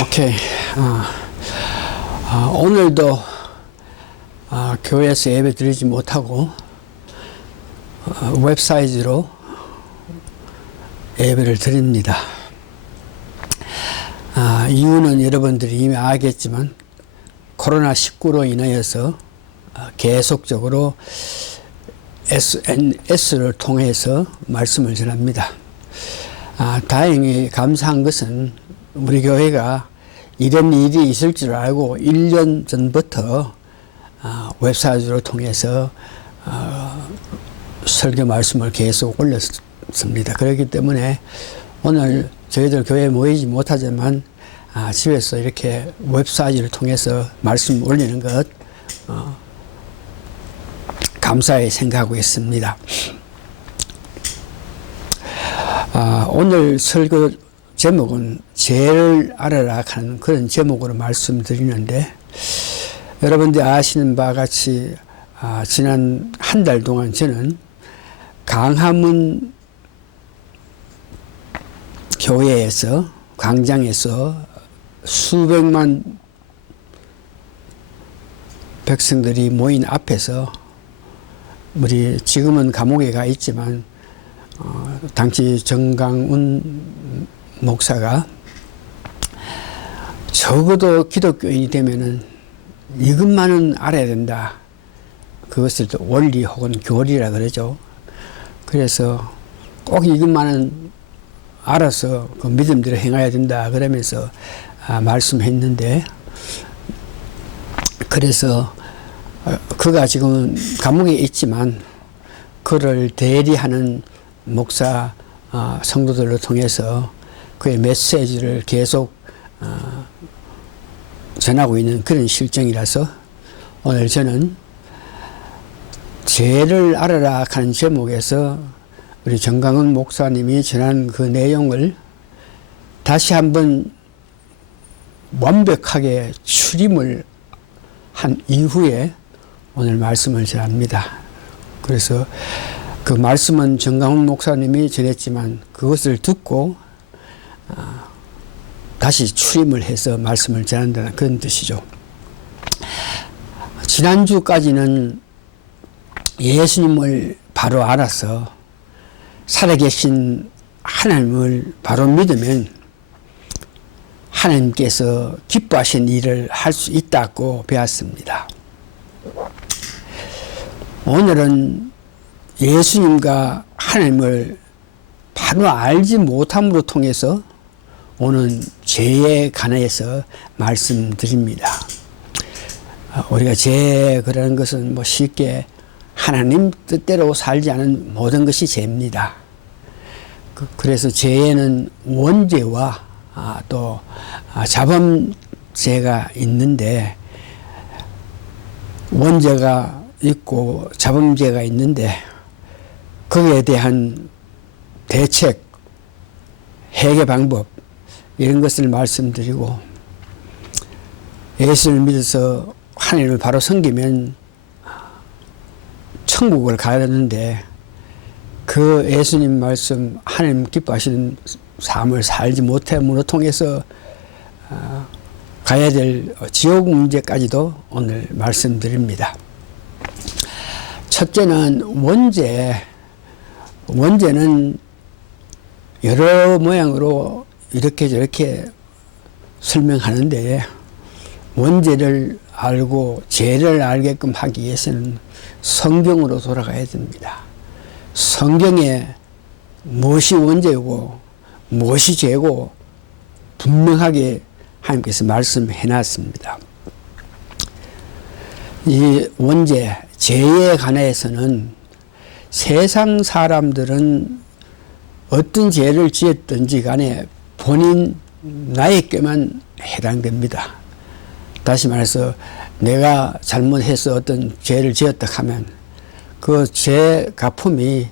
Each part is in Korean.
오케이. 오늘도 교회에서 예배 드리지 못하고 웹사이트로 예배를 드립니다. 이유는 여러분들이 이미 알겠지만 코로나19로 인하여서 계속적으로 SNS를 통해서 말씀을 전합니다. 다행히 감사한 것은 우리 교회가 이런 일이 있을 줄 알고 1년 전부터 웹사이트를 통해서 설교 말씀을 계속 올렸습니다. 그렇기 때문에 오늘 저희들 교회에 모이지 못하지만 집에서 이렇게 웹사이트를 통해서 말씀 올리는 것 감사히 생각하고 있습니다. 오늘 설교 제목은 죄를 알아라 하는 그런 제목으로 말씀드리는데, 여러분들이 아시는 바와 같이 지난 한 달 동안 저는 강화문 교회에서 광장에서 수백만 백성들이 모인 앞에서, 우리 지금은 감옥에 가 있지만 당시 정강훈 목사가 적어도 기독교인이 되면은 이것만은 알아야 된다. 그것을 또 원리 혹은 교리라 그러죠. 그래서 꼭 이것만은 알아서 그 믿음대로 행해야 된다 그러면서 말씀했는데, 그래서 그가 지금 감옥에 있지만 그를 대리하는 목사 성도들을 통해서 그의 메시지를 계속 전하고 있는 그런 실정이라서 오늘 저는 죄를 알아라 하는 제목에서 우리 정강훈 목사님이 전한 그 내용을 다시 한번 완벽하게 추림을 한 이후에 오늘 말씀을 전합니다. 그래서 그 말씀은 정강훈 목사님이 전했지만 그것을 듣고 다시 추림을 해서 말씀을 전한다는 그런 뜻이죠. 지난주까지는 예수님을 바로 알아서 살아계신 하나님을 바로 믿으면 하나님께서 기뻐하신 일을 할 수 있다고 배웠습니다. 오늘은 예수님과 하나님을 바로 알지 못함으로 통해서 오는 죄에 관해서 말씀드립니다. 우리가 죄 그러는 것은 뭐 쉽게 하나님 뜻대로 살지 않은 모든 것이 죄입니다. 그래서 죄에는 원죄와 또 자범죄가 있는데, 원죄가 있고 자범죄가 있는데 거기에 대한 대책, 해결 방법 이런 것을 말씀드리고, 예수를 믿어서 하나님을 바로 섬기면 천국을 가야 되는데 그 예수님 말씀 하나님 기뻐하시는 삶을 살지 못함으로 통해서 가야 될 지옥 문제까지도 오늘 말씀드립니다. 첫째는 원죄. 원죄는 여러 모양으로 이렇게 저렇게 설명하는데, 원죄를 알고 죄를 알게끔 하기 위해서는 성경으로 돌아가야 됩니다. 성경에 무엇이 원죄고 무엇이 죄고 분명하게 하나님께서 말씀해 놨습니다. 이 원죄, 죄에 관해서는 세상 사람들은 어떤 죄를 지었든지 간에 본인 나에게만 해당됩니다. 다시 말해서 내가 잘못해서 어떤 죄를 지었다 하면 그 죄 갚음이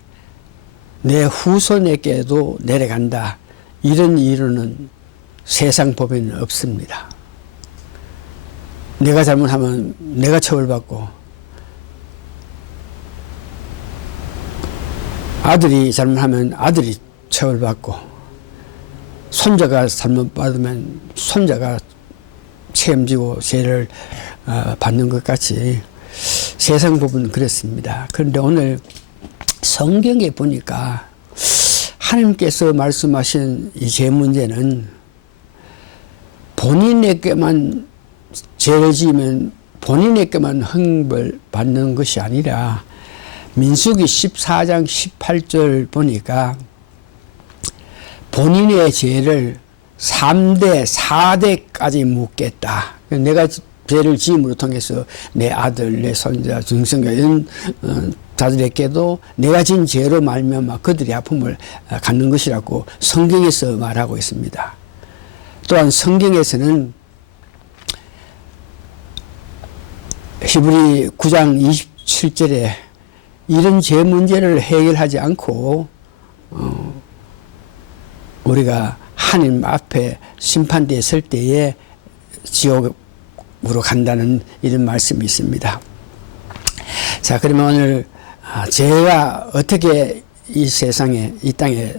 내 후손에게도 내려간다. 이런 이론은 세상 법에는 없습니다. 내가 잘못하면 내가 처벌받고, 아들이 잘못하면 아들이 처벌받고, 손자가 잘못받으면 손자가 책임지고 죄를 받는 것 같이 세상 부분은 그렇습니다. 그런데 오늘 성경에 보니까 하나님께서 말씀하신 이 죄 문제는 본인에게만 죄를 지으면 본인에게만 형벌 받는 것이 아니라 민수기 14장 18절 보니까 본인의 죄를 3대, 4대까지 묻겠다. 내가 죄를 지음으로 통해서 내 아들, 내 손자, 중성자 이런 자들에게도 내가 진 죄로 말미암아 그들의 아픔을 갖는 것이라고 성경에서 말하고 있습니다. 또한 성경에서는 히브리 9장 27절에 이런 죄 문제를 해결하지 않고 우리가 하나님 앞에 심판대에 설 때에 지옥으로 간다는 이런 말씀이 있습니다. 자, 그러면 오늘 죄가 어떻게 이 세상에 이 땅에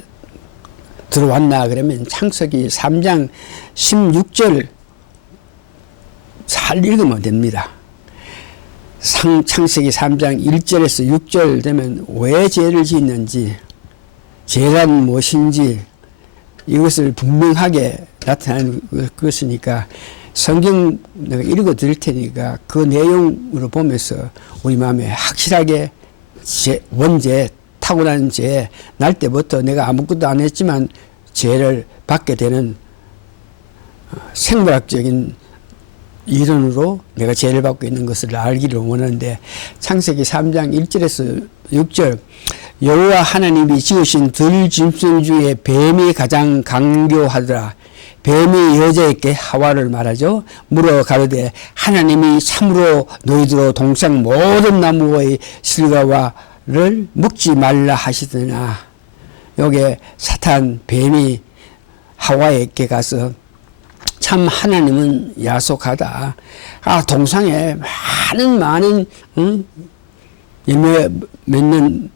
들어왔나 그러면 창세기 3장 16절 잘 읽으면 됩니다. 창세기 3장 1절에서 6절 되면 왜 죄를 짓는지, 죄란 무엇인지 이것을 분명하게 나타나는 것이니까 성경 내가 읽어 드릴 테니까 그 내용으로 보면서 우리 마음에 확실하게 원죄, 타고난 죄, 날 때부터 내가 아무것도 안 했지만 죄를 받게 되는 생물학적인 이론으로 내가 죄를 받고 있는 것을 알기를 원하는데 창세기 3장 1절에서 6절 여호와 하나님이 지으신 들짐승 중에 뱀이 가장 강교하더라. 뱀이 여자에게 하와를 말하죠. 물어 가로되 하나님이 참으로 너희들로 동상 모든 나무의 실과를 먹지 말라 하시더나. 여기에 사탄 뱀이 하와에게 가서 참 하나님은 야속하다. 동상에 많은 열매 맺는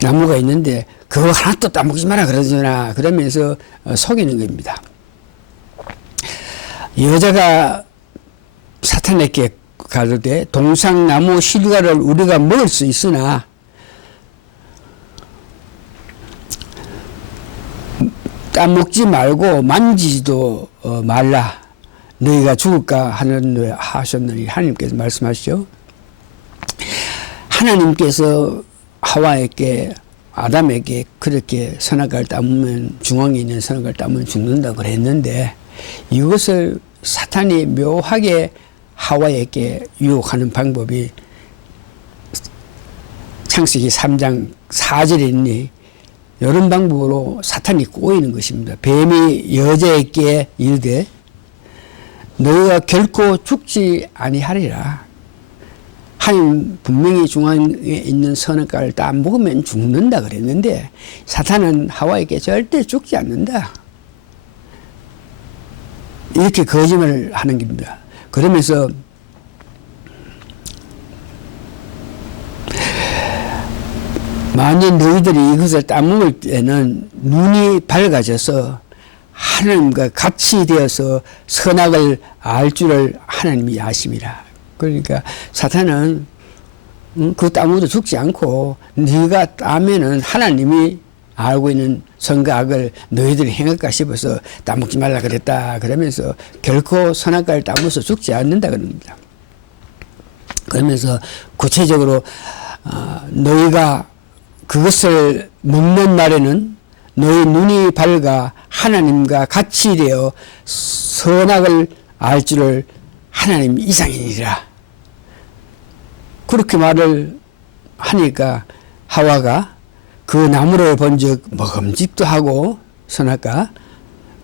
나무가 있는데 그거 하나도 따먹지 마라 그러잖아. 그러면서 속이는 겁니다. 여자가 사탄에게 가로되 동상나무 실과를 우리가 먹을 수 있으나 따먹지 말고 만지지도 말라. 너희가 죽을까 하셨느니 하나님께서 말씀하시죠. 하나님께서 하와에게 아담에게 그렇게 선악과를 따먹으면 중앙에 있는 선악과를 따먹으면 죽는다고 그랬는데 이것을 사탄이 묘하게 하와에게 유혹하는 방법이 창세기 3장 4절에 있니 이런 방법으로 사탄이 꼬이는 것입니다. 뱀이 여자에게 이르되 너희가 결코 죽지 아니하리라. 하나님 분명히 중앙에 있는 선악과를 다 먹으면 죽는다 그랬는데 사탄은 하와에게 절대 죽지 않는다. 이렇게 거짓말을 하는 겁니다. 그러면서 만약 너희들이 이것을 따먹을 때는 눈이 밝아져서 하나님과 같이 되어서 선악을 알 줄을 하나님이 아심이라. 그러니까 사탄은 그 따먹어도 죽지 않고 네가 따면은 하나님이 알고 있는 선과 악을 너희들이 행할까 싶어서 따먹지 말라 그랬다 그러면서 결코 선악과를 따먹어서 죽지 않는다 그럽니다. 그러면서 구체적으로 너희가 그것을 먹는 날에는 너희 눈이 밝아 하나님과 같이 되어 선악을 알 줄을 하나님 이상이니라. 그렇게 말을 하니까 하와가 그 나무를 본즉 먹음직도 하고 선악과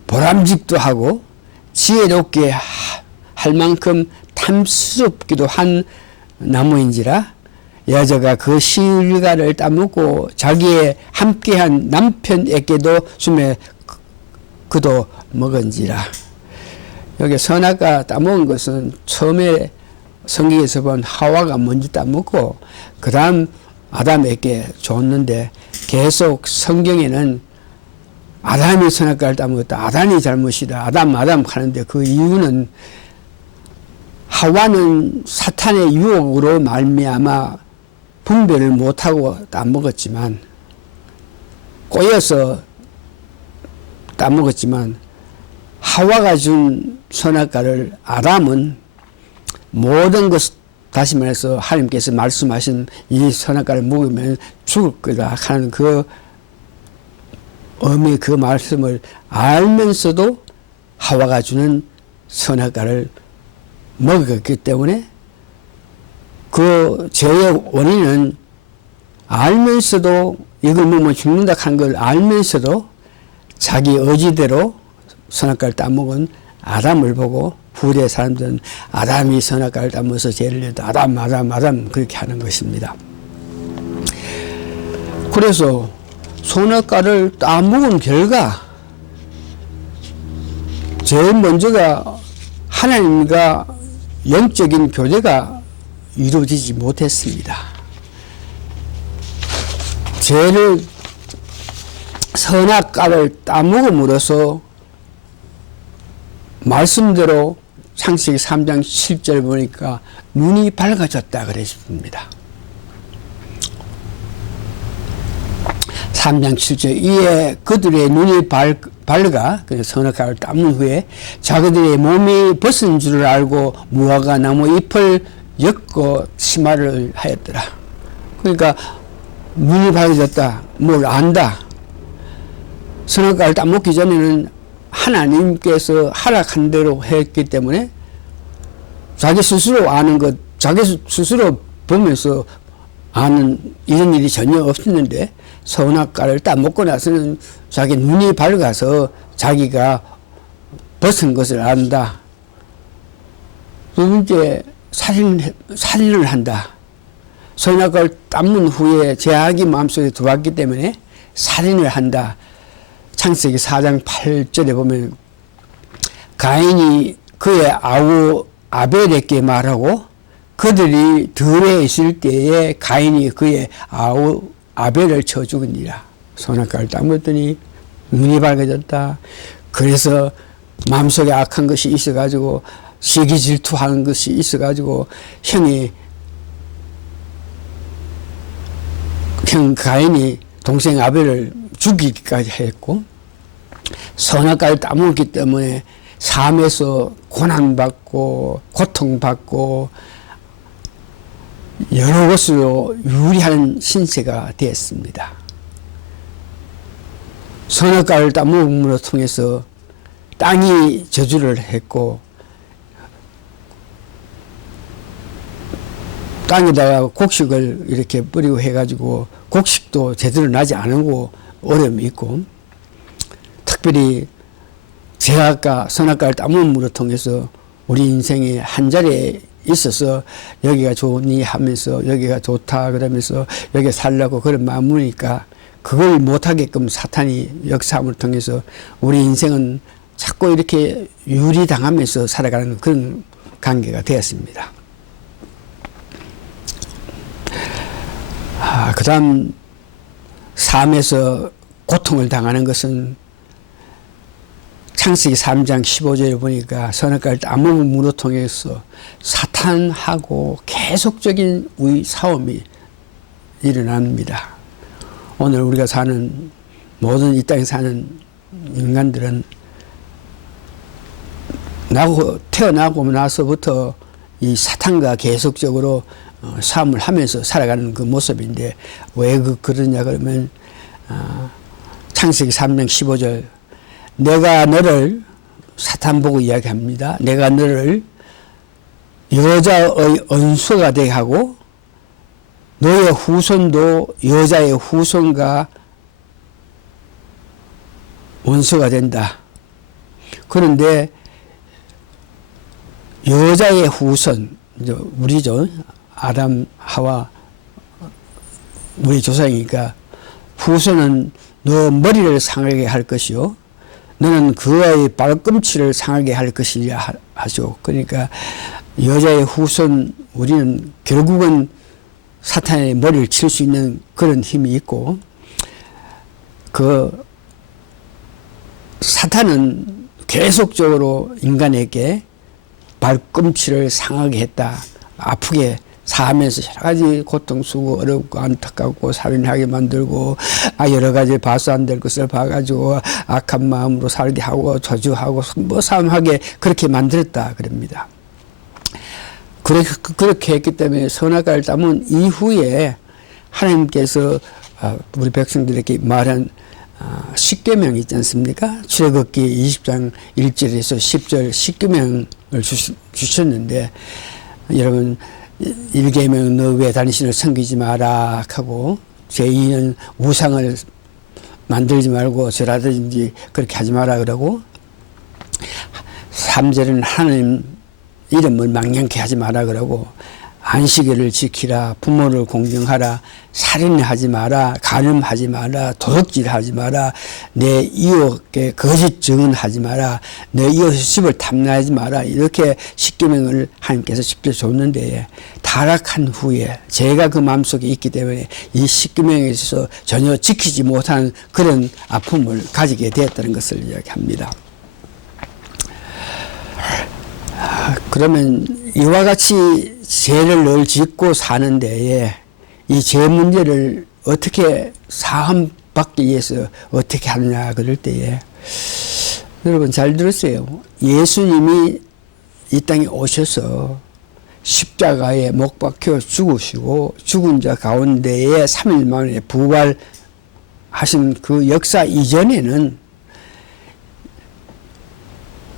보람직도 하고 지혜롭게 할 만큼 탐스럽기도 한 나무인지라 여자가 그 실과를 따먹고 자기의 함께한 남편에게도 주매 그도 먹은지라. 여기 선악과 따먹은 것은 처음에 성경에서 본 하와가 먼저 따먹고 그 다음 아담에게 줬는데 계속 성경에는 아담이 선악과를 따먹었다. 아담이 잘못이다. 아담 하는데 그 이유는 하와는 사탄의 유혹으로 말미암아 분별을 못하고 따먹었지만 꼬여서 따먹었지만 하와가 준 선악과를 아담은 모든 것 다시 말해서 하나님께서 말씀하신 이 선악과를 먹으면 죽을 거다 하는 그 의미 그 말씀을 알면서도 하와가 주는 선악과를 먹었기 때문에 그 죄의 원인은 알면서도 이걸 먹으면 죽는다 하는 걸 알면서도 자기 의지대로 선악과를 따먹은 아담을 보고 후대 사람들은 아담이 선악과를 따먹어서 죄를 졌다. 아담 그렇게 하는 것입니다. 그래서 선악과를 따먹은 결과 제일 먼저가 하나님과 영적인 교제가 이루어지지 못했습니다. 죄를 선악과를 따먹음으로써 말씀대로 창세기 3장 7절 보니까 눈이 밝아졌다 그랬습니다. 3장 7절 이에 그들의 눈이 밝아 선악과를 따먹은 후에 자기들의 몸이 벗은 줄을 알고 무화과 나무 잎을 엮고 치마를 하였더라. 그러니까 눈이 밝아졌다. 뭘 안다. 선악과를 따먹기 전에는 하나님께서 허락한 대로 했기 때문에 자기 스스로 아는 것, 자기 스스로 보면서 아는 이런 일이 전혀 없었는데 선악과를 따먹고 나서는 자기 눈이 밝아서 자기가 벗은 것을 안다. 두 번째, 살인을 한다. 선악과를 따먹은 후에 죄악이 마음속에 들어왔기 때문에 살인을 한다. 창세기 4장 8절에 보면 가인이 그의 아우 아벨에게 말하고 그들이 들에 있을 때에 가인이 그의 아우 아벨을 쳐 죽으니라. 선악과를 따먹었더니 눈이 밝아졌다. 그래서 마음속에 악한 것이 있어가지고 시기 질투하는 것이 있어가지고 형 가인이 동생 아벨을 죽이기까지 했고 선악과를 따먹었기 때문에 삶에서 고난받고 고통받고 여러 것으로 유리한 신세가 되었습니다. 선악과를 따먹음으로 통해서 땅이 저주를 했고 땅에다가 곡식을 이렇게 뿌리고 해가지고 곡식도 제대로 나지 않고 어려움이 있고 특별히 죄악과 선악과를 따먹음으로 통해서 우리 인생의 한 자리에 있어서 여기가 좋으니 하면서 여기가 좋다 그러면서 여기 살려고 그런 마음이니까 그걸 못하게끔 사탄이 역사함을 통해서 우리 인생은 자꾸 이렇게 유리당하면서 살아가는 그런 관계가 되었습니다. 그 다음 삶에서 고통을 당하는 것은 창세기 3장 15절에 보니까 선악과를 따먹음으로 통해서 사탄하고 계속적인 우리 싸움이 일어납니다. 오늘 우리가 사는 모든 이 땅에 사는 인간들은 태어나고 나서부터 이 사탄과 계속적으로 싸움을 하면서 살아가는 그 모습인데 왜 그러냐 그러면 창세기 3장 15절 내가 너를 사탄 보고 이야기합니다. 내가 너를 여자의 원수가 되게 하고 너의 후손도 여자의 후손과 원수가 된다. 그런데 여자의 후손, 우리죠. 아담, 하와, 우리 조상이니까 후손은 너 머리를 상하게 할 것이요. 너는 그의 발꿈치를 상하게 할 것이라 하죠. 그러니까 여자의 후손, 우리는 결국은 사탄의 머리를 칠 수 있는 그런 힘이 있고, 그 사탄은 계속적으로 인간에게 발꿈치를 상하게 했다. 아프게 사하면서 여러 가지 고통스럽고 어렵고 안타깝고 살인하게 만들고 여러 가지 봐서 안 될 것을 봐가지고 악한 마음으로 살게 하고 저주하고 무사함하게 그렇게 만들었다 그럽니다. 그렇게 했기 때문에 선악과를 따면 이후에 하나님께서 우리 백성들에게 말한 십계명 있지 않습니까? 출애굽기 20장 1절에서 10절 십계명을 주셨는데 여러분 1계명 너 외 당신을 섬기지 마라 하고 제2는 우상을 만들지 말고 절하든지 그렇게 하지 마라 그러고 3절은 하나님 이름을 망령케 하지 마라 그러고 안식일을 지키라 부모를 공경하라 살인하지 마라 간음하지 마라 도둑질하지 마라 내 이웃에게 거짓 증언하지 마라 내 이웃의 집을 탐내하지 마라 이렇게 십계명을 하나님께서 지켜줬는데 타락한 후에 죄가 그 마음속에 있기 때문에 이 십계명에 있어서 전혀 지키지 못한 그런 아픔을 가지게 되었다는 것을 이야기합니다. 그러면 이와 같이 죄를 늘 짓고 사는 데에 이 죄 문제를 어떻게 사함받기 위해서 어떻게 하느냐 그럴 때에 여러분 잘 들으세요. 예수님이 이 땅에 오셔서 십자가에 못 박혀 죽으시고 죽은 자 가운데에 3일 만에 부활하신 그 역사 이전에는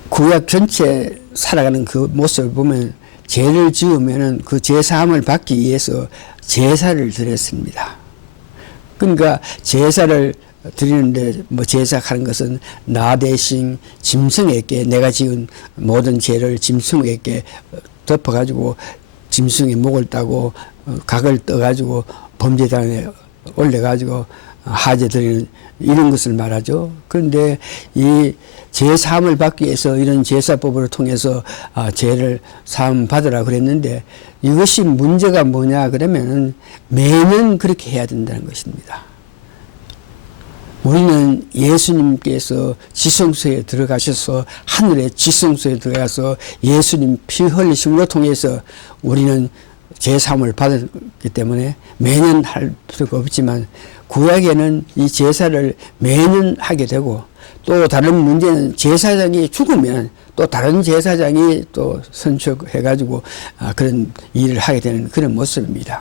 구약 전체 살아가는 그 모습을 보면 죄를 지으면은 그 제사함을 받기 위해서 제사를 드렸습니다. 그러니까 제사를 드리는데 뭐 제사하는 것은 나 대신 짐승에게 내가 지은 모든 죄를 짐승에게 덮어가지고 짐승의 목을 따고 각을 떠가지고 범죄단에 올려가지고 하제 드리는 이런 것을 말하죠. 그런데 이 제사함을 받기 위해서 이런 제사법을 통해서 죄를 사함 받으라 그랬는데 이것이 문제가 뭐냐 그러면 매년 그렇게 해야 된다는 것입니다. 우리는 예수님께서 지성소에 들어가셔서 하늘의 지성소에 들어가서 예수님 피 흘리심으로 통해서 우리는 제사함을 받았기 때문에 매년 할 필요가 없지만 구약에는 이 제사를 매년 하게 되고 또 다른 문제는 제사장이 죽으면 또 다른 제사장이 또 선척해가지고 그런 일을 하게 되는 그런 모습입니다.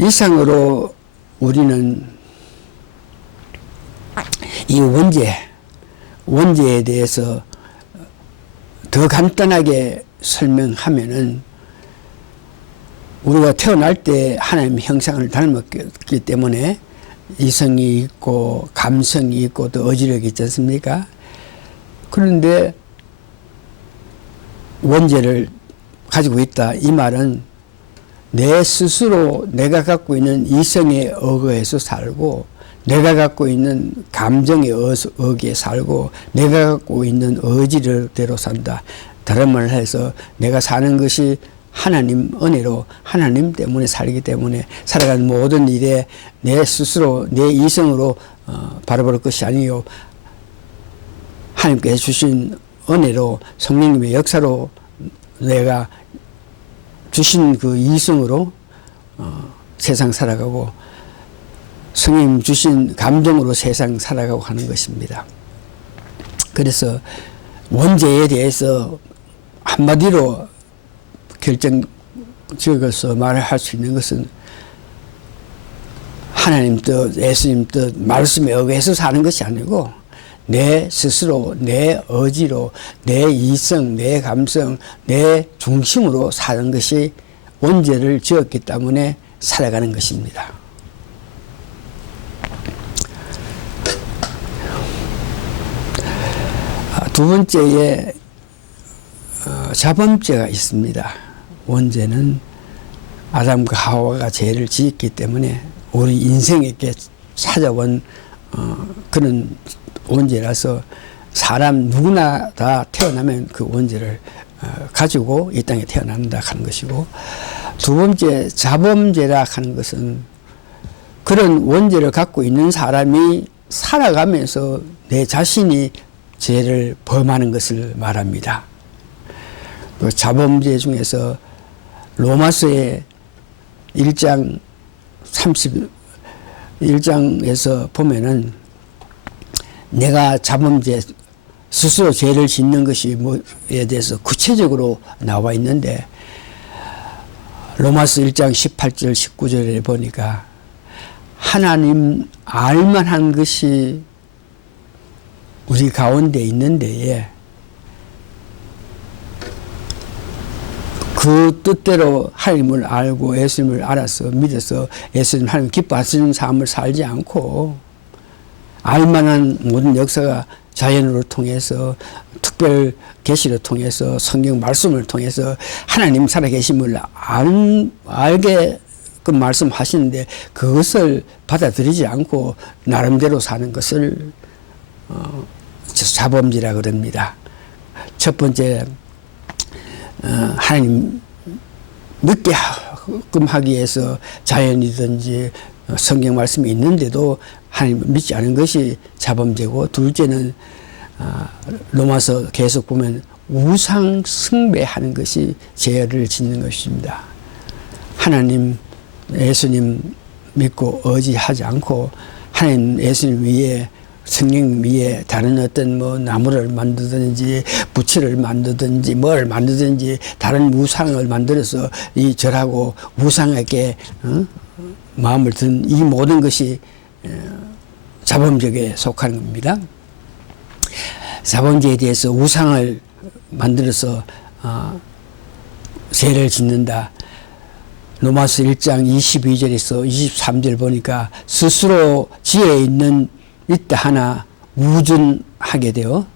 이상으로 우리는 이 원죄에 대해서 더 간단하게 설명하면은 우리가 태어날 때 하나님의 형상을 닮았기 때문에 이성이 있고 감성이 있고 또 의지력이 있지 않습니까? 그런데 원죄를 가지고 있다. 이 말은 내 스스로 내가 갖고 있는 이성에 의거해서 살고 내가 갖고 있는 감정에 의기에 살고 내가 갖고 있는 의지대로 산다. 다른 말을 해서 내가 사는 것이 하나님 은혜로 하나님 때문에 살기 때문에 살아가는 모든 일에 내 스스로 내 이성으로 바라볼 것이 아니요 하나님께서 주신 은혜로 성령님의 역사로 내가 주신 그 이성으로 세상 살아가고 성령 주신 감정으로 세상 살아가고 하는 것입니다. 그래서 원죄에 대해서 한마디로 결정 지어서 말을 할 수 있는 것은 하나님 뜻, 예수님 뜻, 말씀에 의해서 사는 것이 아니고 내 스스로, 내 의지로, 내 이성, 내 감성, 내 중심으로 사는 것이 원죄를 지었기 때문에 살아가는 것입니다. 두 번째에 자범죄가 있습니다. 원죄는 아담과 하와가 죄를 지었기 때문에 우리 인생에게 찾아온 그런 원죄라서 사람 누구나 다 태어나면 그 원죄를 가지고 이 땅에 태어난다 하는 것이고 두 번째 자범죄라 하는 것은 그런 원죄를 갖고 있는 사람이 살아가면서 내 자신이 죄를 범하는 것을 말합니다. 그 자범죄 중에서 로마서의 1장 31장에서 보면은 내가 자범죄 스스로 죄를 짓는 것이 뭐에 대해서 구체적으로 나와 있는데 로마서 1장 18절 19절에 보니까 하나님 알만한 것이 우리 가운데 있는데에 그 뜻대로 하나님을 알고 예수님을 알아서 믿어서 예수님 하나님 기뻐하시는 삶을 살지 않고 알만한 모든 역사가 자연으로 통해서 특별 계시를 통해서 성경 말씀을 통해서 하나님 살아계심을 알게 그 말씀하시는데 그것을 받아들이지 않고 나름대로 사는 것을 자범죄라 그럽니다. 첫 번째 하나님 믿게 하기 위해서 자연이든지 성경 말씀이 있는데도 하나님 믿지 않은 것이 자범죄고, 둘째는 로마서 계속 보면 우상 숭배하는 것이 죄를 짓는 것입니다. 하나님 예수님 믿고 의지하지 않고 하나님 예수님 위에 성령 위에 다른 어떤 뭐 나무를 만들든지 부치를 만들든지 뭘 만들든지 다른 우상을 만들어서 이 절하고 우상에게 마음을 든 이 모든 것이 자범죄에 속하는 겁니다. 자범죄에 대해서 우상을 만들어서 죄를 짓는다. 로마서 1장 22절에서 23절 보니까 스스로 지혜 있다 하나 우준하게 되어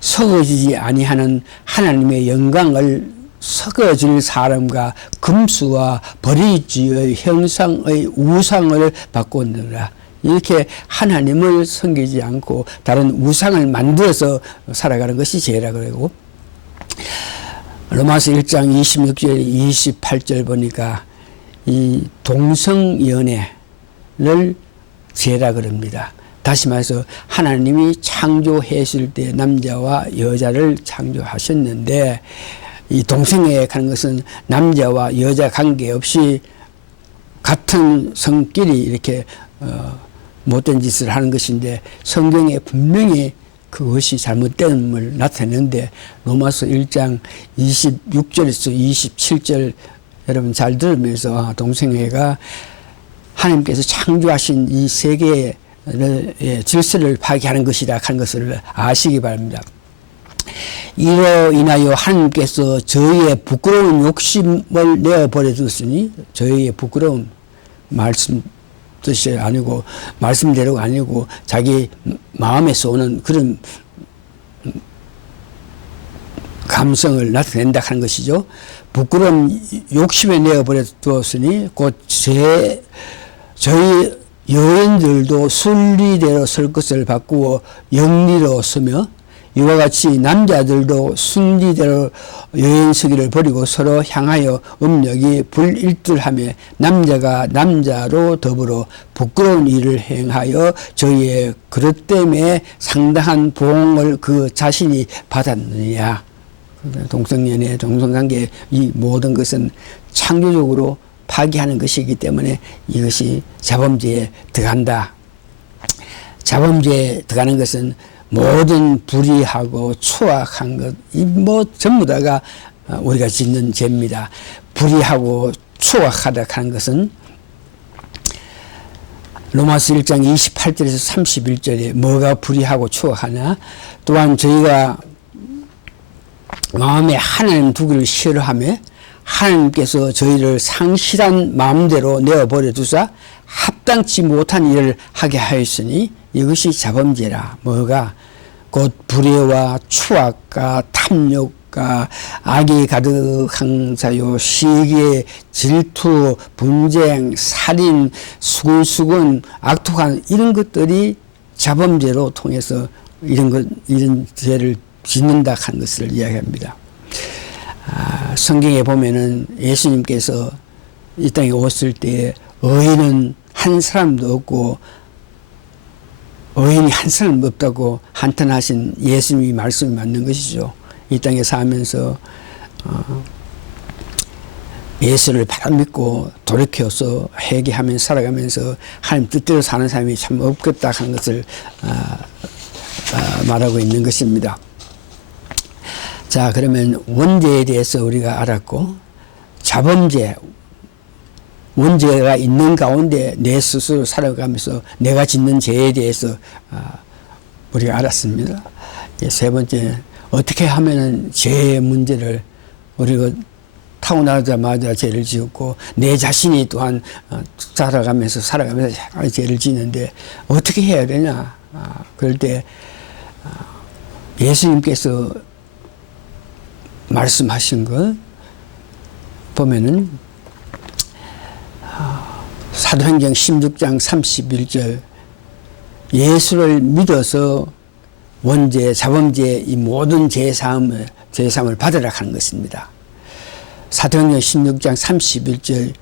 썩어지지 아니하는 하나님의 영광을 썩어질 사람과 금수와 버리지의 형상의 우상을 바꾸느라. 이렇게 하나님을 섬기지 않고 다른 우상을 만들어서 살아가는 것이 죄라 그러고, 로마서 1장 26절 28절 보니까 이 동성연애를 죄라 그럽니다. 다시 말해서 하나님이 창조했을 때 남자와 여자를 창조하셨는데 이 동성애에 가는 것은 남자와 여자 관계없이 같은 성끼리 이렇게 못된 짓을 하는 것인데 성경에 분명히 그것이 잘못됨을 나타내는데 로마서 1장 26절에서 27절 여러분 잘 들으면서 동성애가 하나님께서 창조하신 이 세계의 질서를 파괴하는 것이라 하는 것을 아시기 바랍니다. 이로 인하여 하나님께서 저희의 부끄러운 욕심을 내어버려 두었으니, 저희의 부끄러움 말씀 뜻이 아니고 말씀대로가 아니고 자기 마음에서 오는 그런 감성을 나타낸다 하는 것이죠. 부끄러운 욕심에 내어버려 두었으니 곧 저희 여인들도 순리대로 설 것을 바꾸어 영리로 서며 이와 같이 남자들도 순리대로 여인서기를 버리고 서로 향하여 음력이 불일틀하며 남자가 남자로 더불어 부끄러운 일을 행하여 저희의 그릇 때문에 상당한 보응을 그 자신이 받았느냐. 동성연애, 동성관계 이 모든 것은 창조적으로 파괴하는 것이기 때문에 이것이 자범죄에 들어간다. 자범죄에 들어가는 것은 모든 불의하고 추악한 것, 이 뭐 전부 다가 우리가 짓는 죄입니다. 불의하고 추악하다 하는 것은 로마서 1장 28절에서 31절에 뭐가 불의하고 추악하냐. 또한 저희가 마음에 하나님 두기를 싫어하며 하나님께서 저희를 상실한 마음대로 내어버려 두사 합당치 못한 일을 하게 하였으니 이것이 자범죄라. 뭐가 곧 불의와 추악과 탐욕과 악이 가득한 자요 시기 질투 분쟁 살인 수근수근 악독한 이런 것들이 자범죄로 통해서 이런 죄를 짓는다 하는 것을 이야기합니다. 성경에 보면은 예수님께서 이 땅에 오실 때 의인은 한 사람도 없고 의인이 한 사람도 없다고 한탄하신 예수님이 말씀이 맞는 것이죠. 이 땅에 사면서 예수를 바로 믿고 돌이켜서 회개하면서 살아가면서 하나님 뜻대로 사는 사람이 참 없겠다 하는 것을 말하고 있는 것입니다. 자, 그러면 원죄에 대해서 우리가 알았고, 자범죄, 원죄가 있는 가운데 내 스스로 살아가면서 내가 짓는 죄에 대해서 우리가 알았습니다. 세 번째, 어떻게 하면 죄의 문제를 우리가 타고나자마자 죄를 지었고 내 자신이 또한 살아가면서 죄를 짓는데 어떻게 해야 되냐. 그럴 때 예수님께서 말씀하신 것 보면은 사도행전 16장 31절 예수를 믿어서 원죄, 자범죄 이 모든 죄사함을 받으라 하는 것입니다. 사도행전 16장 31절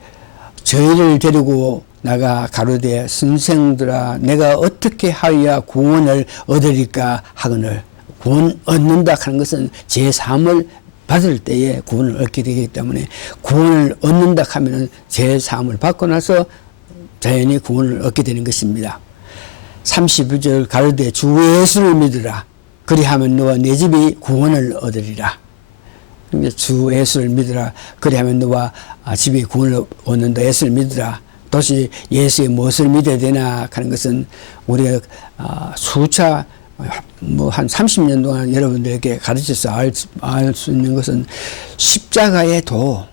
저희를 데리고 나가 가로되 선생들아 내가 어떻게 하여야 구원을 얻으리까 하거늘 구원 얻는다 하는 것은 죄사함을 받을 때에 구원을 얻게 되기 때문에 구원을 얻는다 하면은 죄사함을 받고 나서 자연히 구원을 얻게 되는 것입니다. 32절 가로되 주 예수를 믿으라 그리하면 너와 내 집이 구원을 얻으리라. 주 예수를 믿으라 그리하면 너와 집이 구원을 얻는다. 예수를 믿으라. 도시 예수의 무엇을 믿어야 되나 하는 것은 우리가 수차 한 30년 동안 여러분들에게 가르쳐서 알 수 있는 것은 십자가에서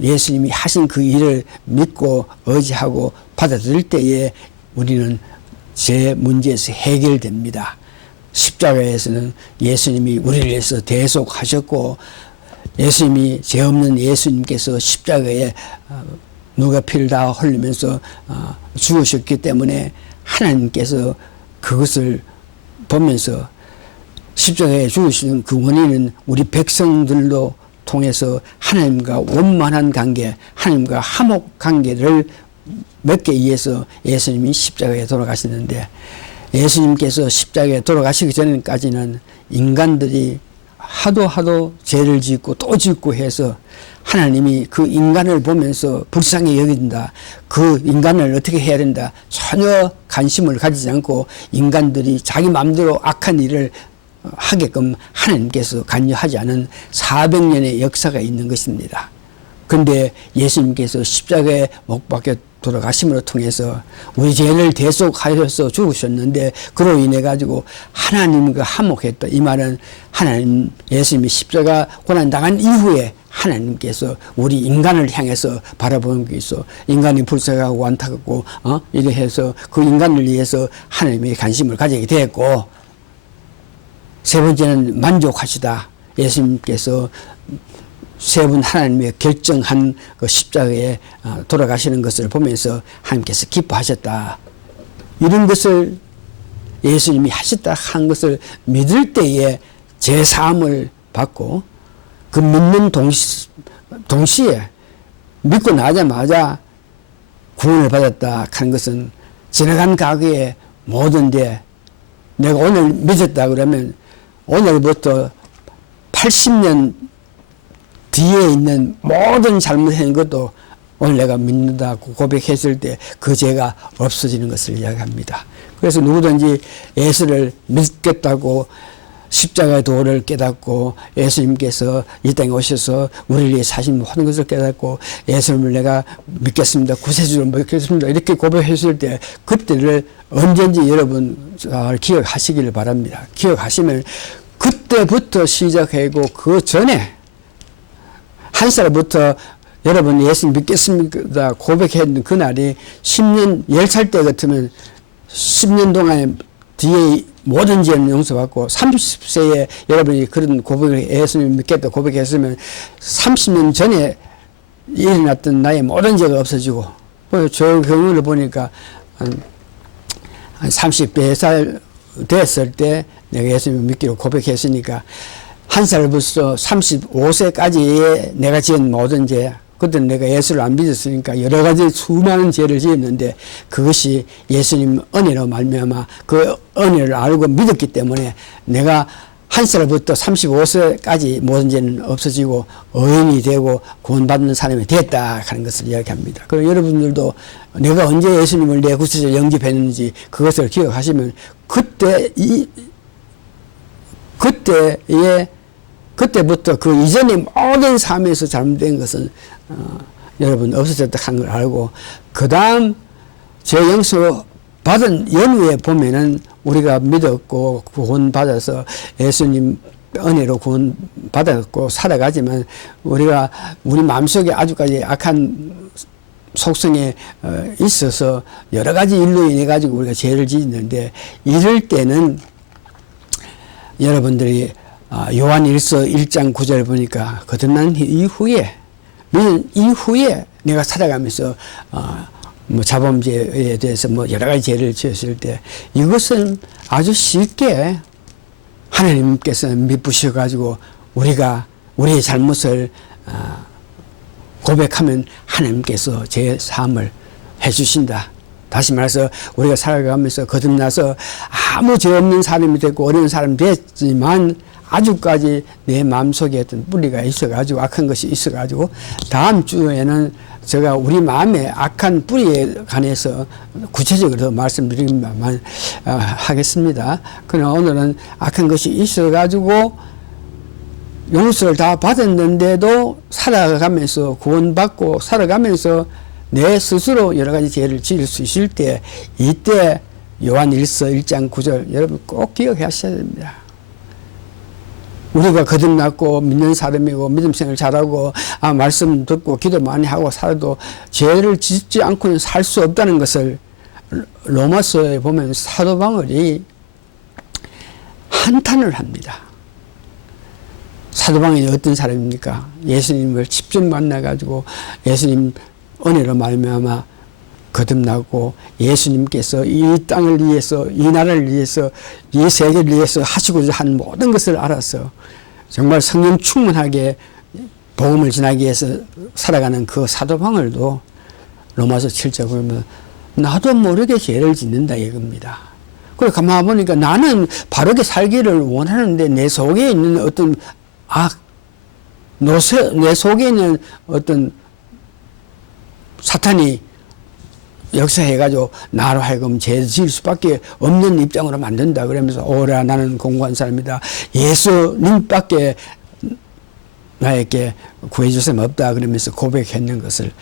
예수님이 하신 그 일을 믿고 의지하고 받아들일 때에 우리는 제 문제에서 해결됩니다. 십자가에서는 예수님이 우리를 위해서 대속하셨고 예수님이 죄 없는 예수님께서 십자가에 누가 피를 다 흘리면서 죽으셨기 때문에 하나님께서 그것을 보면서 십자가에 죽으시는 그 원인은 우리 백성들로 통해서 하나님과 원만한 관계, 하나님과 화목 관계를 맺기 위해서 예수님이 십자가에 돌아가시는데 예수님께서 십자가에 돌아가시기 전까지는 인간들이 하도 죄를 짓고 또 짓고 해서 하나님이 그 인간을 보면서 불쌍히 여긴다. 그 인간을 어떻게 해야 된다. 전혀 관심을 가지지 않고 인간들이 자기 마음대로 악한 일을 하게끔 하나님께서 관여하지 않은 400년의 역사가 있는 것입니다. 그런데 예수님께서 십자가에 못 박혀 돌아가심으로 통해서 우리 죄를 대속하셔서 죽으셨는데 그로 인해 가지고 하나님과 화목했다. 이 말은 하나님 예수님이 십자가 고난 당한 이후에 하나님께서 우리 인간을 향해서 바라보는 게 있어. 인간이 불쌍하고 안타깝고 이래 해서 그 인간을 위해서 하나님의 관심을 가지게 되었고 세 번째는 만족하시다. 예수님께서 세 분 하나님의 결정한 그 십자가에 돌아가시는 것을 보면서 하나님께서 기뻐하셨다. 이런 것을 예수님이 하셨다 한 것을 믿을 때에 제사함을 받고 그 믿는 동시에 믿고 나자마자 구원을 받았다 하는 것은 지나간 과거의 모든데 내가 오늘 믿었다 그러면 오늘부터 80년 뒤에 있는 모든 잘못한 것도 오늘 내가 믿는다고 고백했을 때 그 죄가 없어지는 것을 이야기합니다. 그래서 누구든지 예수를 믿겠다고 십자가의 도를 깨닫고 예수님께서 이 땅에 오셔서 우리를 위해 사신 모든 것을 깨닫고 예수님을 내가 믿겠습니다. 구세주로 믿겠습니다. 이렇게 고백했을 때 그때를 언제든지 여러분 기억하시기를 바랍니다. 기억하시면 그때부터 시작하고 그 전에 한 살부터 여러분 예수 믿겠습니다 고백했던 그날이 10년 10살 때 같으면 10년 동안에 뒤에 모든 죄는 용서받고 30세에 여러분이 그런 고백을 예수님 믿겠다 고백했으면 30년 전에 일어났던 나의 모든 죄가 없어지고 저 경우를 보니까 한 30살 됐을 때 내가 예수님 믿기로 고백했으니까 한 살부터 35세까지 내가 지은 모든 죄 그때 내가 예수를 안 믿었으니까 여러 가지 수많은 죄를 지었는데 그것이 예수님 은혜로 말미암아 그 은혜를 알고 믿었기 때문에 내가 한 살부터 35세까지 모든 죄는 없어지고 의인이 되고 구원받는 사람이 됐다 하는 것을 이야기합니다. 그리고 여러분들도 내가 언제 예수님을 내 구세주로 영접했는지 그것을 기억하시면 그때부터 그 이전의 모든 삶에서 잘못된 것은 여러분 없어졌다 하는 걸 알고 그 다음 제 영수 받은 연후에 보면은 우리가 믿었고 구원받아서 예수님 은혜로 구원받았고 살아가지만 우리가 우리 마음속에 아주까지 악한 속성에 있어서 여러 가지 일로 인해 가지고 우리가 죄를 짓는데 이럴 때는 여러분들이 요한 1서 1장 9절 보니까 거듭난 이후에 믿은 이후에 내가 살아가면서 자범죄에 대해서 여러 가지 죄를 지었을 때 이것은 아주 쉽게 하나님께서 미쁘셔 가지고 우리가 우리의 잘못을 고백하면 하나님께서 제 사함을 해주신다. 다시 말해서 우리가 살아가면서 거듭나서 아무 죄 없는 사람이 됐고 어려운 사람이 됐지만 아주까지 내 마음속에 어떤 뿌리가 있어가지고 악한 것이 있어가지고 다음 주에는 제가 우리 마음에 악한 뿌리에 관해서 구체적으로 더 말씀드리기만 하겠습니다. 그러나 오늘은 악한 것이 있어가지고 용서를 다 받았는데도 살아가면서 구원받고 살아가면서 내 스스로 여러 가지 죄를 지을 수 있을 때 이때 요한 1서 1장 9절 여러분 꼭 기억하셔야 됩니다. 우리가 거듭났고 믿는 사람이고 믿음 생활 잘하고 말씀 듣고 기도 많이 하고 살아도 죄를 짓지 않고는 살 수 없다는 것을 로마서에 보면 사도 바울이 한탄을 합니다. 사도 바울이 어떤 사람입니까? 예수님을 직접 만나가지고 예수님 은혜로 말미암아 거듭나고 예수님께서 이 땅을 위해서 이 나라를 위해서 이 세계를 위해서 하시고자 한 모든 것을 알아서 정말 성령 충만하게 복음을 전하기 위해서 살아가는 그 사도 바울도 로마서 7장 보면 나도 모르게 죄를 짓는다 이겁니다. 그래 가만 보니까 나는 바르게 살기를 원하는데 내 속에 있는 어떤 내 속에 있는 어떤 사탄이 역사해가지고 나로 하여금 죄 지을 수밖에 없는 입장으로 만든다. 그러면서 오라 나는 공고한 사람이다. 예수님밖에 나에게 구해줄 사람 없다. 그러면서 고백했는 것을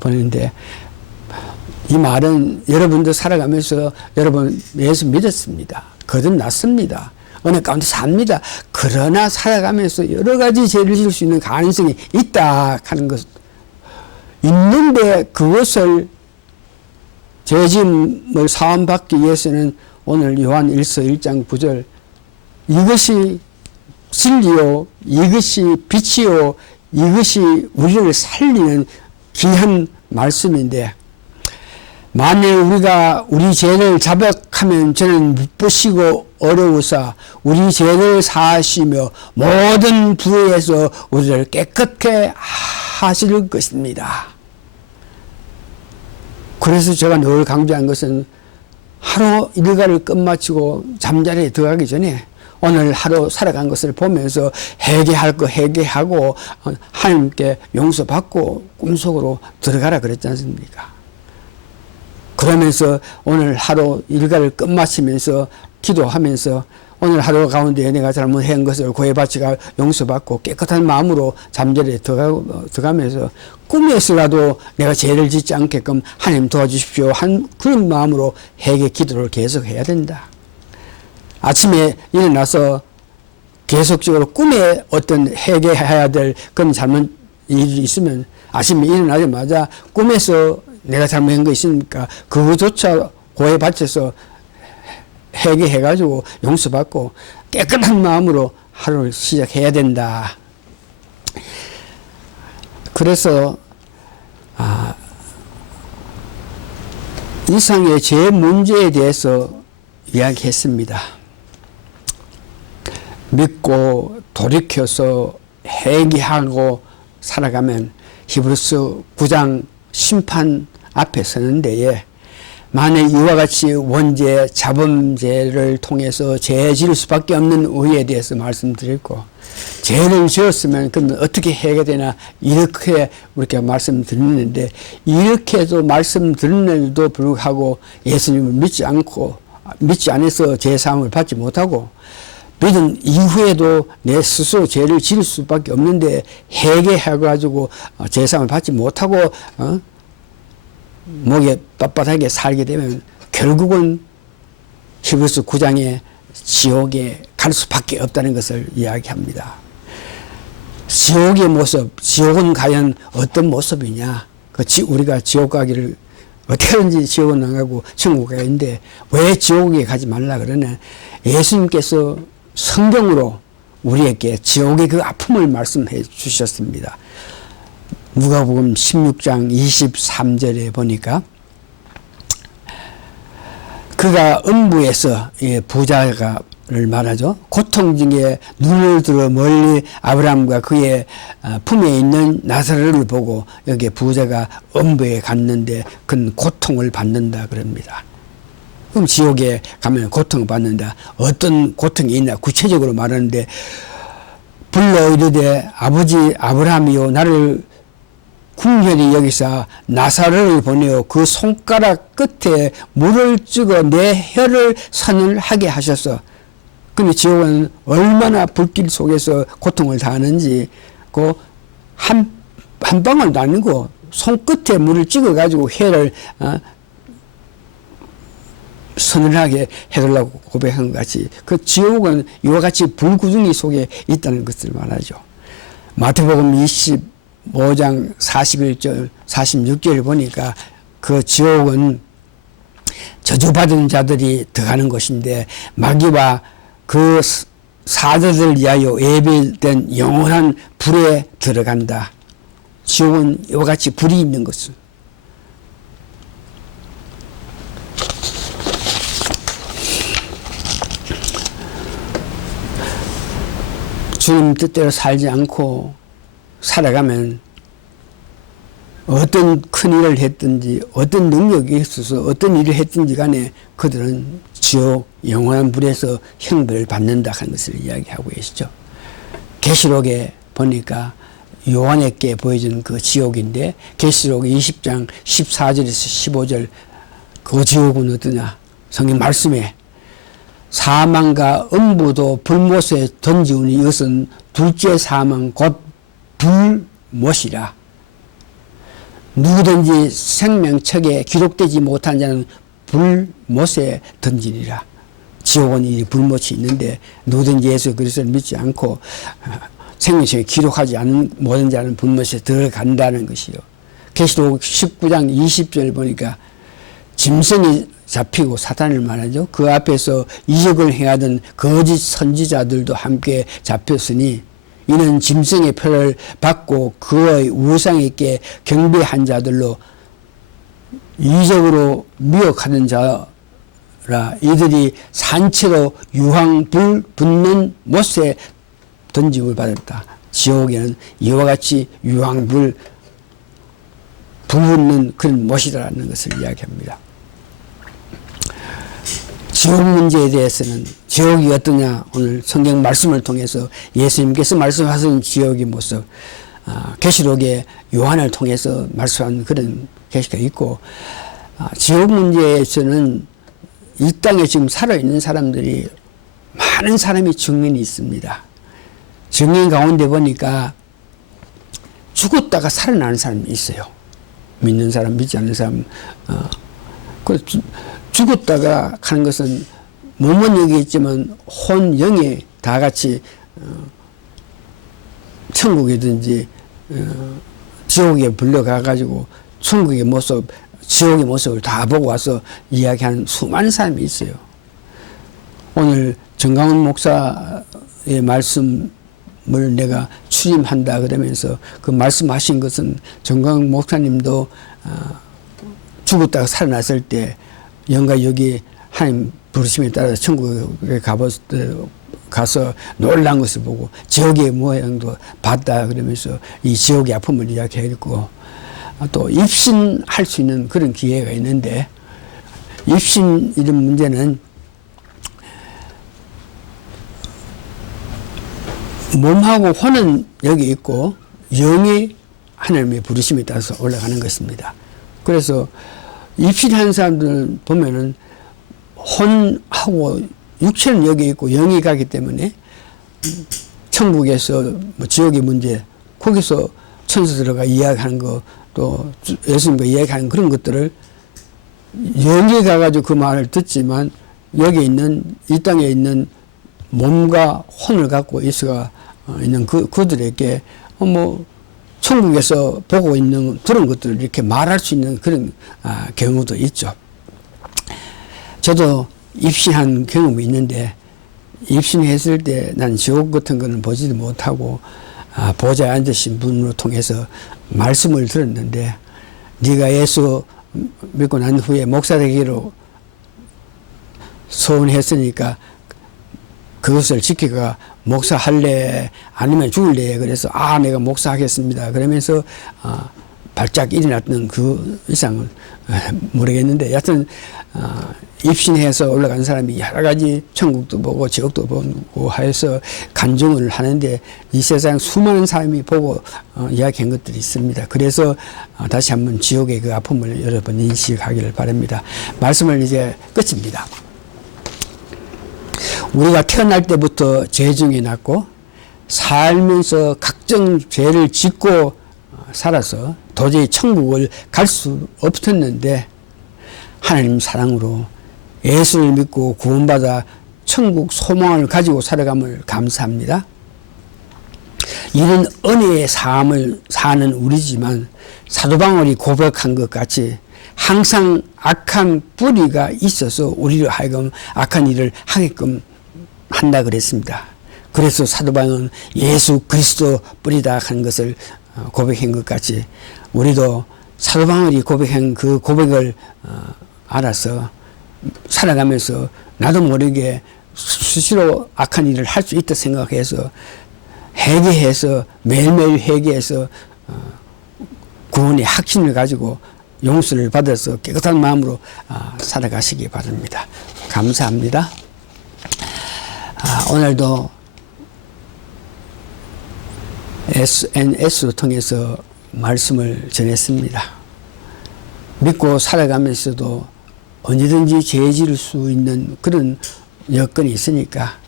보는데 이 말은 여러분도 살아가면서 여러분 예수 믿었습니다. 거듭났습니다. 은혜 가운데 삽니다. 그러나 살아가면서 여러 가지 죄를 지을 수 있는 가능성이 있다 하는 것 있는데 그것을 죄짐을 사함받기 위해서는 오늘 요한 1서 1장 9절 이것이 진리요 이것이 빛이요 이것이 우리를 살리는 귀한 말씀인데 만일 우리가 우리 죄를 자백하면 저는 미쁘시고 어려우사 우리 죄를 사하시며 모든 부에서 우리를 깨끗게 하실 것입니다. 그래서 제가 늘 강조한 것은 하루 일과를 끝마치고 잠자리에 들어가기 전에 오늘 하루 살아간 것을 보면서 회개할 거 회개하고 하나님께 용서받고 꿈속으로 들어가라 그랬지 않습니까? 그러면서 오늘 하루 일과를 끝마치면서 기도하면서 오늘 하루 가운데 내가 잘못한 것을 고해바치가 용서받고 깨끗한 마음으로 잠자리에 들어가면서 꿈에서라도 내가 죄를 짓지 않게끔 하나님 도와주십시오 한 그런 마음으로 회개 기도를 계속 해야 된다. 아침에 일어나서 계속적으로 꿈에 어떤 회개해야 될 그런 잘못 일이 있으면 아침에 일어나자마자 꿈에서 내가 잘못한 거 있으니까 그거조차 고해바쳐서 회개해가지고 용서받고 깨끗한 마음으로 하루를 시작해야 된다. 그래서 이상의 죄 문제에 대해서 이야기했습니다. 믿고 돌이켜서 회개하고 살아가면 히브리서 9장 심판 앞에 서는 데에 만약 이와 같이 원죄, 자범죄를 통해서 죄 지을 수밖에 없는 의에 대해서 말씀드렸고, 죄를 지었으면 그러면 어떻게 해야 되나 이렇게 우리가 말씀드리는데, 이렇게도 말씀드리는데도 불구하고 예수님을 믿지 않아서 죄사함을 받지 못하고, 믿은 이후에도 내 스스로 죄를 지을 수밖에 없는데 회개해가지고 죄사함을 받지 못하고 목에 빳빳하게 살게 되면 결국은 히브리서 9장에 지옥에 갈 수밖에 없다는 것을 이야기합니다. 지옥의 모습, 지옥은 과연 어떤 모습이냐? 우리가 지옥 가기를 어떻게든지 지옥은 안 가고 천국 가는데 왜 지옥에 가지 말라 그러냐? 예수님께서 성경으로 우리에게 지옥의 그 아픔을 말씀해 주셨습니다. 누가복음 16장 23절에 보니까 그가 음부에서 부자를 말하죠. 고통 중에 눈을 들어 멀리 아브라함과 그의 품에 있는 나사로를 보고 여기에 부자가 음부에 갔는데 큰 고통을 받는다 그럽니다. 그럼 지옥에 가면 고통을 받는다. 어떤 고통이 있나 구체적으로 말하는데 불러 이르되 아버지 아브라함이요 나를 궁혈이 여기서 나사로를 보내어 그 손가락 끝에 물을 찍어 내 혀를 서늘하게 하셔서. 근데 지옥은 얼마나 불길 속에서 고통을 당하는지 한 방울도 아니고 손끝에 물을 찍어 가지고 혀를 서늘하게 해달라고 고백한 것 같이 그 지옥은 이와 같이 불구덩이 속에 있다는 것을 말하죠. 마태복음 25장 41절 46절을 보니까 그 지옥은 저주받은 자들이 들어가는 곳인데 마귀와 그 사자들 위하여 예비된 영원한 불에 들어간다. 지옥은 이와 같이 불이 있는 것은 주님 뜻대로 살지 않고 살아가면 어떤 큰 일을 했든지 어떤 능력이 있어서 어떤 일을 했든지 간에 그들은 지옥 영원한 불에서 형벌을 받는다 하는 것을 이야기하고 계시죠. 계시록에 보니까 요한에게 보여준 그 지옥인데 계시록 20장 14절에서 15절 그 지옥은 어떠냐 성경 말씀에 사망과 음부도 불못에 던지우니 이것은 둘째 사망 곧 불못이라. 누구든지 생명책에 기록되지 못한 자는 불못에 던지리라. 지옥은 이 불못이 있는데 누구든지 예수 그리스도를 믿지 않고 생명책에 기록하지 않은 모든 자는 불못에 들어간다는 것이요. 계시록 19장 20절 보니까 짐승이 잡히고 사탄을 말하죠. 그 앞에서 이적을 행하던 거짓 선지자들도 함께 잡혔으니 이는 짐승의 표를 받고 그의 우상에게 경배한 자들로 이적으로 미혹하는 자라. 이들이 산채로 유황불 붙는 못에 던짐을 받았다. 지옥에는 이와 같이 유황불 붙는 그런 못이라는 것을 이야기합니다. 지옥 문제에 대해서는 지옥이 어떠냐 오늘 성경 말씀을 통해서 예수님께서 말씀하신 지옥의 모습 계시록에 요한을 통해서 말씀한 그런 계시가 있고 지옥 문제에서는 이 땅에 지금 살아있는 사람들이 많은 사람이 증인이 있습니다. 증인 가운데 보니까 죽었다가 살아나는 사람이 있어요. 믿는 사람 믿지 않는 사람 죽었다가 가는 것은 몸은 여기 있지만 혼, 영이 다 같이 천국이든지 지옥에 불려가가지고 천국의 모습, 지옥의 모습을 다 보고 와서 이야기하는 수많은 사람이 있어요. 오늘 정강훈 목사의 말씀을 내가 추임한다 그러면서 그 말씀하신 것은 정강훈 목사님도 죽었다가 살아났을 때 영가 여기 하나님 부르심에 따라 천국에 가서 놀란 것을 보고 지옥의 모양도 봤다 그러면서 이 지옥의 아픔을 이야기했고, 또 입신할 수 있는 그런 기회가 있는데, 입신 이런 문제는 몸하고 혼은 여기 있고 영이 하나님의 부르심에 따라서 올라가는 것입니다. 그래서 입신한 사람들 보면은 혼하고 육체는 여기 있고 영이 가기 때문에 천국에서 뭐 지옥의 문제, 거기서 천사들과 이야기하는 거, 또 예수님과 이야기하는 그런 것들을 영이 가가지고 그 말을 듣지만 여기 있는 이 땅에 있는 몸과 혼을 갖고 있어가 있는 그들에게 뭐 천국에서 보고 있는 그런 것들을 이렇게 말할 수 있는 그런 경우도 있죠. 저도 입신한 경험이 있는데, 입신했을 때 난 지옥 같은 거는 보지도 못하고 보좌에 앉으신 분으로 통해서 말씀을 들었는데, 네가 예수 믿고 난 후에 목사 되기로 소원했으니까 그것을 지키가 목사할래 아니면 죽을래. 그래서 내가 목사하겠습니다 그러면서 발작 일어났던 그 이상은 모르겠는데, 여하튼 입신해서 올라간 사람이 여러 가지 천국도 보고 지옥도 보고 해서 간증을 하는데, 이 세상 수많은 사람이 보고 이야기한 것들이 있습니다. 그래서 다시 한번 지옥의 그 아픔을 여러분 인식하기를 바랍니다. 말씀을 이제 끝입니다. 우리가 태어날 때부터 죄 중에 났고 살면서 각종 죄를 짓고 살아서 도저히 천국을 갈 수 없었는데, 하나님 사랑으로 예수를 믿고 구원받아 천국 소망을 가지고 살아감을 감사합니다. 이런 은혜의 삶을 사는 우리지만 사도 바울이 고백한 것 같이 항상 악한 뿌리가 있어서 우리를 하여금 악한 일을 하게끔 한다 그랬습니다. 그래서 사도 바울은 예수 그리스도 뿌리다 하는 것을 고백한 것 같이 우리도 사도 바울이 고백한 그 고백을 알아서 살아가면서 나도 모르게 수시로 악한 일을 할 수 있다 생각해서 회개해서 매일매일 회개해서 구원의 확신을 가지고 용서를 받아서 깨끗한 마음으로 살아가시기 바랍니다. 감사합니다. 오늘도 SNS를 통해서 말씀을 전했습니다. 믿고 살아가면서도 언제든지 죄 지을 수 있는 그런 여건이 있으니까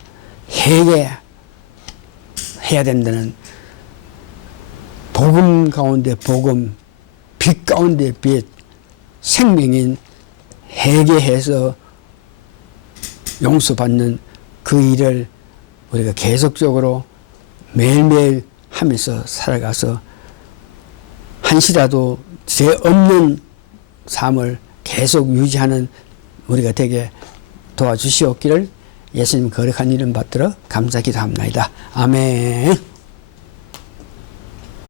회개해야 된다는 복음 가운데 복음, 빛 가운데 빛, 생명인 회개해서 용서받는 그 일을 우리가 계속적으로 매일매일 하면서 살아가서 한시라도 죄 없는 삶을 계속 유지하는 우리가 되게 도와주시옵기를 예수님 거룩한 이름 받들어 감사 기도합니다. 아멘.